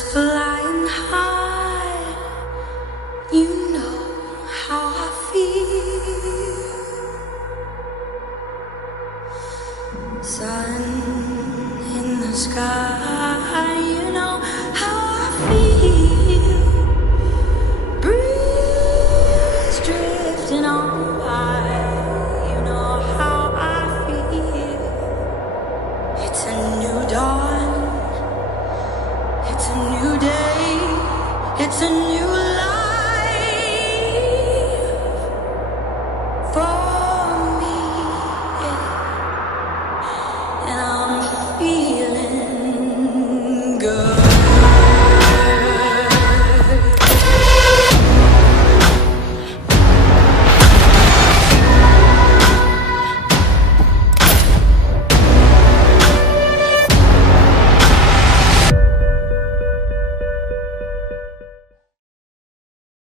flying high, you know how I feel. Sun in the sky, you know how I feel. Breeze drifting on by, you know how I feel. It's a new dawn, it's a new day, it's a new